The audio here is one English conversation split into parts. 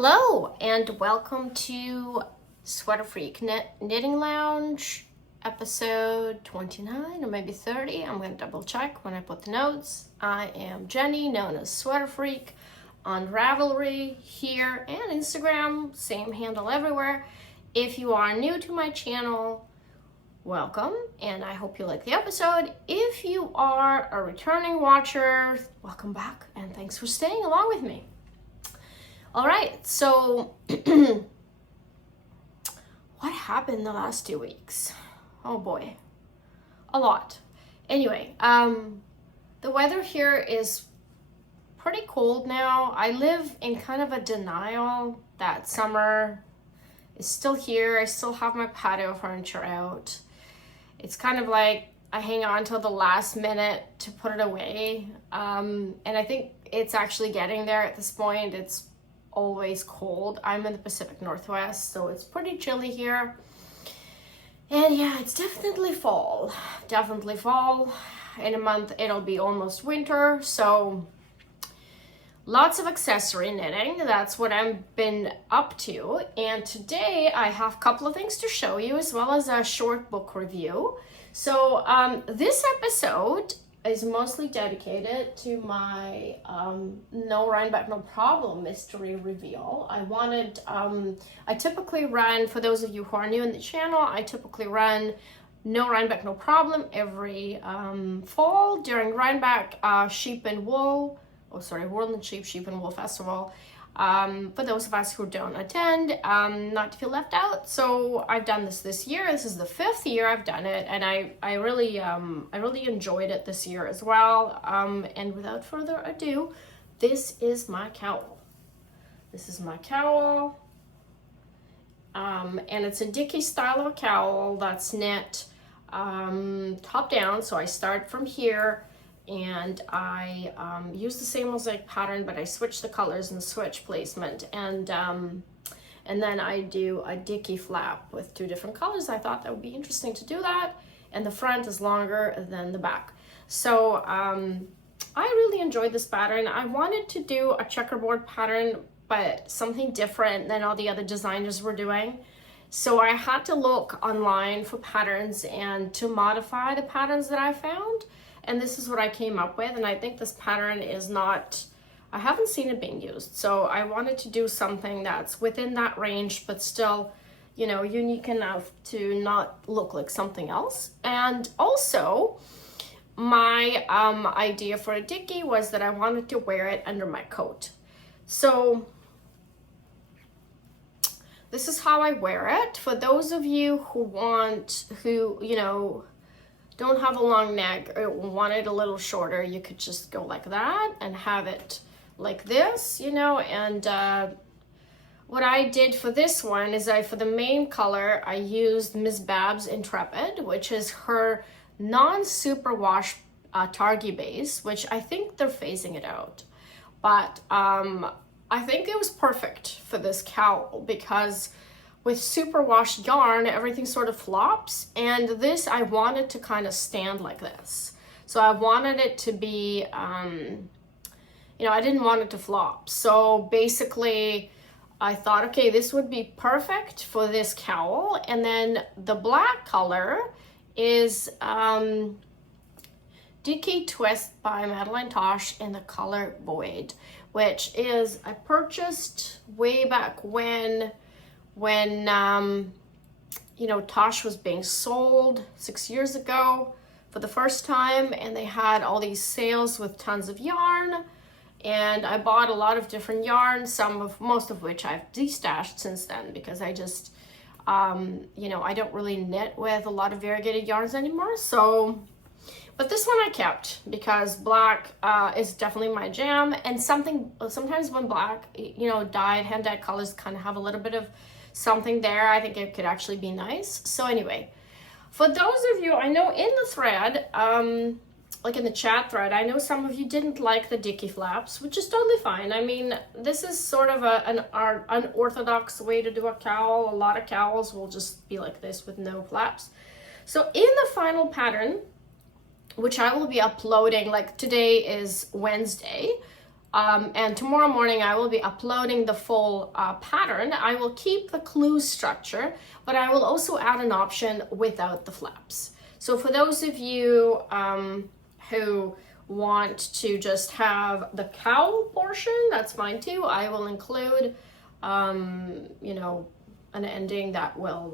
Hello and welcome to Sweater Freak Knitting Lounge episode 29 or maybe 30. I'm going to double check when I put the notes. I am Jenny, known as Sweater Freak on Ravelry here and Instagram, same handle everywhere. If you are new to my channel, welcome and I hope you like the episode. If you are a returning watcher, welcome back and thanks for staying along with me. All right, so what happened the last 2 weeks? Oh boy, a lot. Anyway, the weather here is pretty cold now. I live in kind of a denial that summer is still here. I still have my patio furniture out. It's kind of like I hang on till the last minute to put it away. And I think it's actually getting there at this point. It's always cold. I'm in the Pacific Northwest, so it's pretty chilly here. And yeah, it's definitely fall. Definitely fall. In a month, it'll be almost winter. So lots of accessory knitting. That's what I've been up to. And today I have a couple of things to show you as well as a short book review. So this episode is mostly dedicated to my No Rhinebeck, No Problem mystery reveal. I typically run, for those of you who are new in the channel, I typically run No Rhinebeck, No Problem every fall during Rhinebeck Sheep and Wool, Wool and Sheep and Wool Festival. For those of us who don't attend, not to feel left out. So I've done this year. This is the 5th year I've done it, and I really enjoyed it this year as well. And without further ado, this is my cowl. This is my cowl, and it's a Dicky style of cowl that's knit top down. So I start from here. And I use the same mosaic pattern, but I switch the colors and switch placement. And then I do a Dicky flap with 2 different colors. I thought that would be interesting to do that. And the front is longer than the back. So I really enjoyed this pattern. I wanted to do a checkerboard pattern, but something different than all the other designers were doing. So I had to look online for patterns and to modify the patterns that I found. And this is what I came up with, and I think this pattern is not, I haven't seen it being used. So I wanted to do something that's within that range, but still, you know, unique enough to not look like something else. And also, my idea for a Dicky was that I wanted to wear it under my coat. So this is how I wear it. For those of you who don't have a long neck or want it a little shorter, you could just go like that and have it like this, and what I did for this one is for the main color, I used Miss Babs Intrepid, which is her non-superwash Targhee base, which I think they're phasing it out. But I think it was perfect for this cowl because with superwash yarn, everything sort of flops, and this I wanted to kind of stand like this. So I wanted it to be, I didn't want it to flop. So basically, I thought, okay, this would be perfect for this cowl. And then the black color is Dicky Twist by Madeline Tosh in the color Void, which is, I purchased way back when Tosh was being sold 6 years ago for the first time, and they had all these sales with tons of yarn, and I bought a lot of different yarns, most of which I've destashed since then because I just I don't really knit with a lot of variegated yarns anymore. So but this one I kept because black is definitely my jam, and sometimes when black, hand dyed colors kind of have a little bit of something there, I think it could actually be nice. So anyway, for those of you, I know in the thread, like in the chat thread, I know some of you didn't like the Dicky flaps, which is totally fine. I mean, this is sort of an unorthodox way to do a cowl. A lot of cowls will just be like this with no flaps. So in the final pattern, which I will be uploading, like today is Wednesday, And tomorrow morning I will be uploading the full pattern. I will keep the clue structure, but I will also add an option without the flaps. So for those of you who want to just have the cowl portion, that's fine too. I will include, you know, an ending that will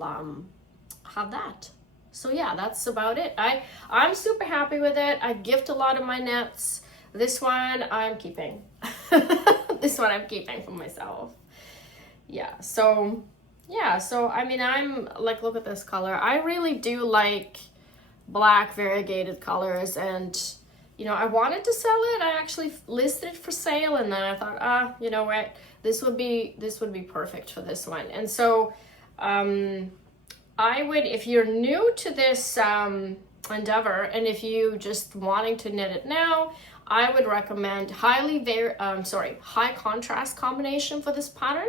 have that. So yeah, that's about it. I'm super happy with it. I gift a lot of my knits. This one I'm keeping. This one I'm keeping for myself. Yeah, so I mean, I'm like, look at this color. I really do like black variegated colors, and you know, I wanted to sell it. I actually listed it for sale, and then I thought, you know what, this would be perfect for this one. And so I would, if you're new to this endeavor, and if you just wanting to knit it now, I would recommend high contrast combination for this pattern,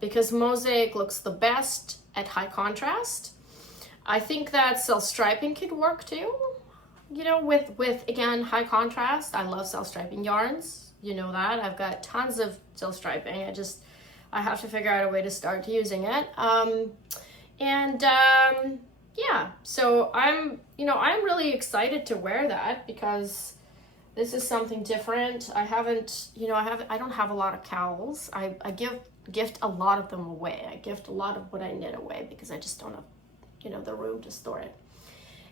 because mosaic looks the best at high contrast. I think that self-striping could work too, you know, with again, high contrast. I love self-striping yarns, you know that. I've got tons of self-striping. I have to figure out a way to start using it. Yeah, so I'm really excited to wear that, because this is something different. I don't have a lot of cowls. I gift a lot of them away. I gift a lot of what I knit away because I just don't have, you know, the room to store it.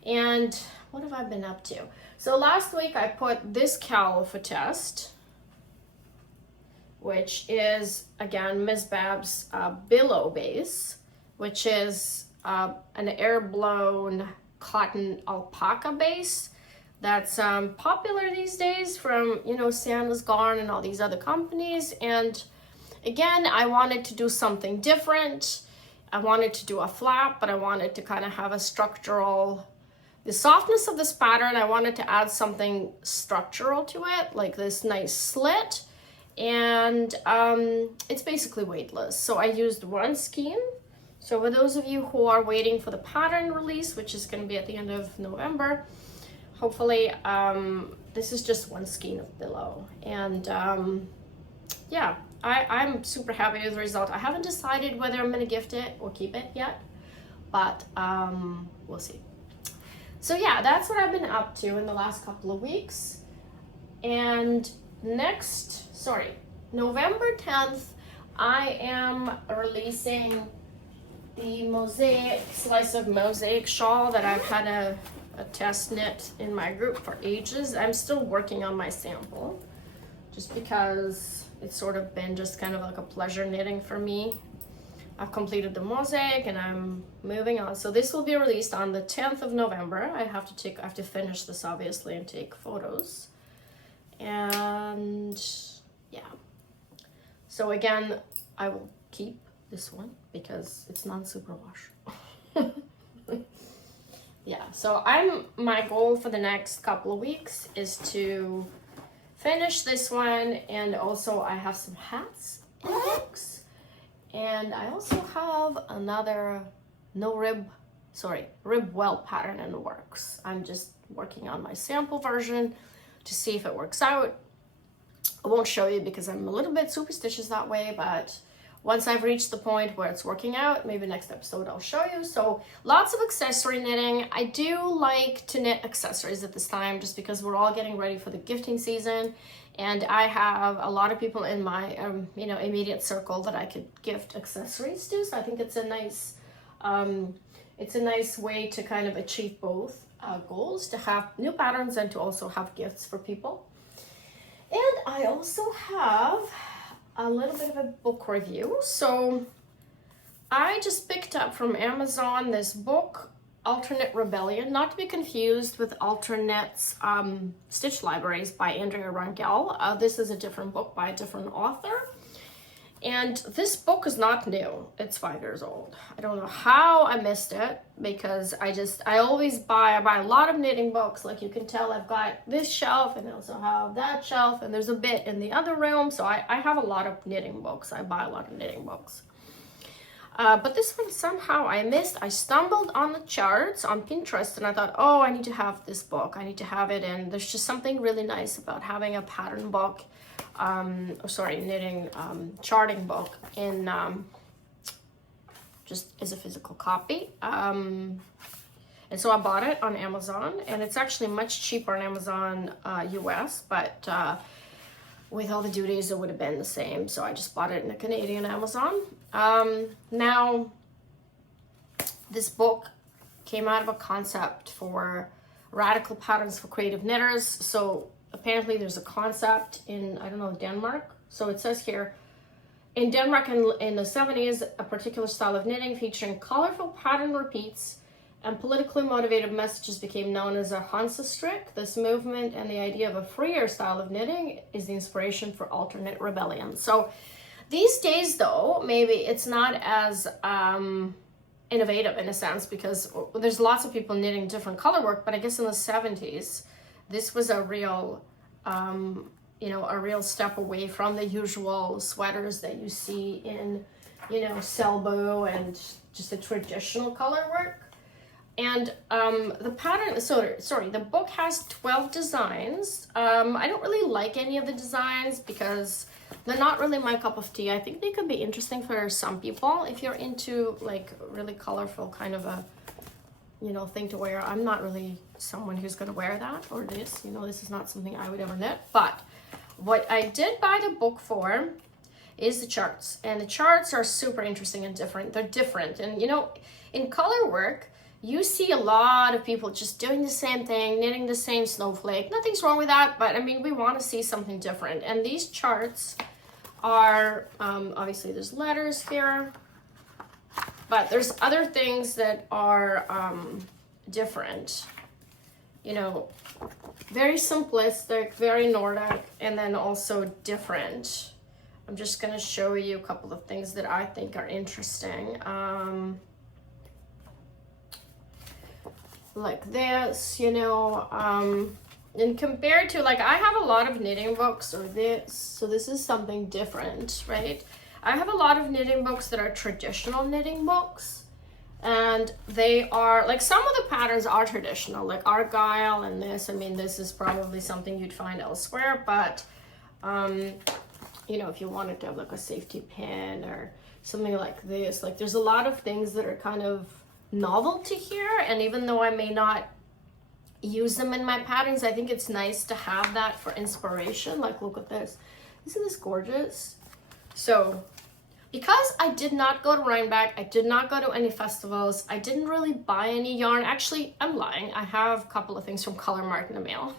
And what have I been up to? So last week I put this cowl for test, which is again Miss Bab's billow base, which is an air blown cotton alpaca base that's popular these days from, you know, Sandals Garn and all these other companies. And again, I wanted to do something different. I wanted to do a flap, but I wanted to kind of have a structural, the softness of this pattern, I wanted to add something structural to it, like this nice slit. And it's basically weightless. So I used one skein. So for those of you who are waiting for the pattern release, which is going to be at the end of November, hopefully, this is just one skein of billow. And yeah, I'm super happy with the result. I haven't decided whether I'm going to gift it or keep it yet, but we'll see. So yeah, that's what I've been up to in the last couple of weeks. And November 10th, I am releasing the mosaic, slice of mosaic shawl that I've had a test knit in my group for ages. I'm still working on my sample, just because it's sort of been just kind of like a pleasure knitting for me. I've completed the mosaic and I'm moving on. So this will be released on the 10th of November. I have to finish this obviously and take photos. And yeah. So again, I will keep this one because it's non-superwash. Yeah, so my goal for the next couple of weeks is to finish this one, and also I have some hats in the works, and I also have another rib welt pattern in the works. I'm just working on my sample version to see if it works out. I won't show you because I'm a little bit superstitious that way, but once I've reached the point where it's working out, maybe next episode I'll show you. So lots of accessory knitting. I do like to knit accessories at this time just because we're all getting ready for the gifting season. And I have a lot of people in my immediate circle that I could gift accessories to. So I think it's a nice way to kind of achieve both goals, to have new patterns and to also have gifts for people. And I also have a little bit of a book review. So I just picked up from Amazon this book, Alternate Rebellion, not to be confused with Alternate's Stitch Libraries by Andrea Rangel. This is a different book by a different author. And this book is not new. It's 5 years old. I don't know how I missed it, because I always buy a lot of knitting books. Like you can tell, I've got this shelf and I also have that shelf, and there's a bit in the other room. So I have a lot of knitting books. I buy a lot of knitting books. But this one somehow I missed. I stumbled on the charts on Pinterest and I thought, oh, I need to have this book. I need to have it. And there's just something really nice about having a pattern book, knitting charting book in just as a physical copy. And so I bought it on Amazon, and it's actually much cheaper on Amazon US, but with all the duties, it would have been the same. So I just bought it in a Canadian Amazon. Now, this book came out of a concept for radical patterns for creative knitters. So apparently there's a concept in, I don't know, Denmark. So it says here, in Denmark in the 70s, a particular style of knitting featuring colorful pattern repeats and politically motivated messages became known as a Hansestrik. This movement and the idea of a freer style of knitting is the inspiration for alternate rebellion. So these days, though, maybe it's not as innovative in a sense, because there's lots of people knitting different color work, but I guess in the 70s, this was a real, a real step away from the usual sweaters that you see in, Selbo and just the traditional color work. And the pattern, the book has 12 designs. I don't really like any of the designs because they're not really my cup of tea. I think they could be interesting for some people if you're into like really colorful kind of a, thing to wear. I'm not really someone who's going to wear that or this. This is not something I would ever knit. But what I did buy the book for is the charts. And the charts are super interesting and different. They're different. And, in color work, you see a lot of people just doing the same thing, knitting the same snowflake. Nothing's wrong with that, but I mean, we want to see something different. And these charts are, obviously there's letters here, but there's other things that are different. Very simplistic, very Nordic, and then also different. I'm just going to show you a couple of things that I think are interesting. Like this, and compared to, like, I have a lot of knitting books or this, so this is something different, right? I have a lot of knitting books that are traditional knitting books, and they are, like, some of the patterns are traditional, like Argyle and this. I mean, this is probably something you'd find elsewhere, but, if you wanted to have, like, a safety pin or something like this, like, there's a lot of things that are kind of novelty here, and even though I may not use them in my patterns, I think it's nice to have that for inspiration. Like, look at this. Isn't this gorgeous? So because I did not go to Rhinebeck, I did not go to any festivals, I didn't really buy any yarn. Actually, I'm lying. I have a couple of things from Color Mart in the mail.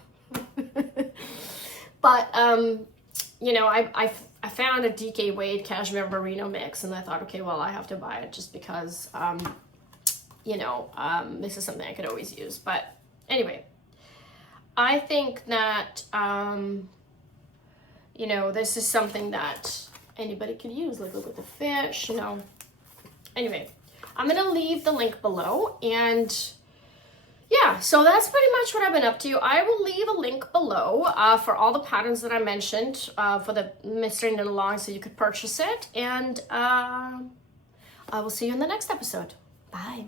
But I found a DK Wade cashmere merino mix, and I thought, okay, well, I have to buy it just because this is something I could always use. But anyway, I think that, this is something that anybody could use. Like, look at the fish, Anyway, I'm going to leave the link below. And yeah, so that's pretty much what I've been up to. I will leave a link below for all the patterns that I mentioned for the Mystery Knit Along, so you could purchase it. And I will see you in the next episode. Bye.